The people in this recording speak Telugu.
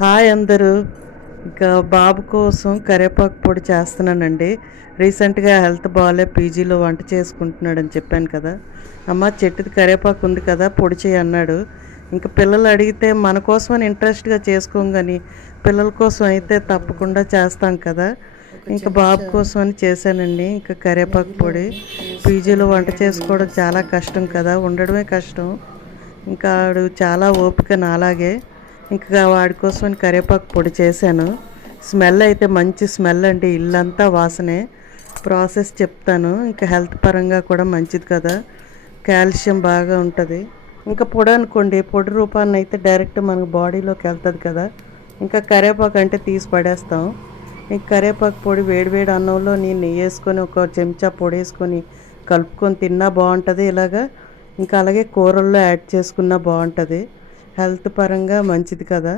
హాయ్ అందరూ. ఇంకా బాబు కోసం కరివేపాకు పొడి చేస్తున్నానండి. రీసెంట్గా హెల్త్ బాగాలే పీజీలో వంట చేసుకుంటున్నాడని చెప్పాను కదా. అమ్మ చెట్టుది కరివేపాకు ఉంది కదా పొడి చేయి అన్నాడు. ఇంకా పిల్లలు అడిగితే మన కోసమని ఇంట్రెస్ట్గా చేసుకోం కానీ పిల్లల కోసం అయితే తప్పకుండా చేస్తాం కదా. ఇంకా బాబు కోసం అని చేశానండి. ఇంకా కరివేపాకు పొడి పీజీలో వంట చేసుకోవడం చాలా కష్టం కదా, ఉండడమే కష్టం. ఇంకా ఆడు చాలా ఓపిక నాలాగే. ఇంకా వాడి కోసం కరివేపాకు పొడి చేశాను. స్మెల్ అయితే మంచి స్మెల్ అండి, ఇల్లంతా వాసనే. ప్రాసెస్ చెప్తాను. ఇంకా హెల్త్ పరంగా కూడా మంచిది కదా, కాల్షియం బాగా ఉంటుంది. ఇంకా పొడి అనుకోండి, పొడి రూపాన్ని అయితే డైరెక్ట్ మనకు బాడీలోకి వెళ్తుంది కదా. ఇంకా కరివేపాకు అంటే తీసి పడేస్తాం. ఇంక కరివేపాకు పొడి వేడివేడి అన్నంలో నేను నెయ్యి వేసుకొని ఒక చెంచా పొడి వేసుకొని కలుపుకొని తిన్నా బాగుంటుంది. ఇలాగా ఇంకా అలాగే కూరల్లో యాడ్ చేసుకున్నా బాగుంటుంది. హెల్త్ పరంగా మంచిది కదా.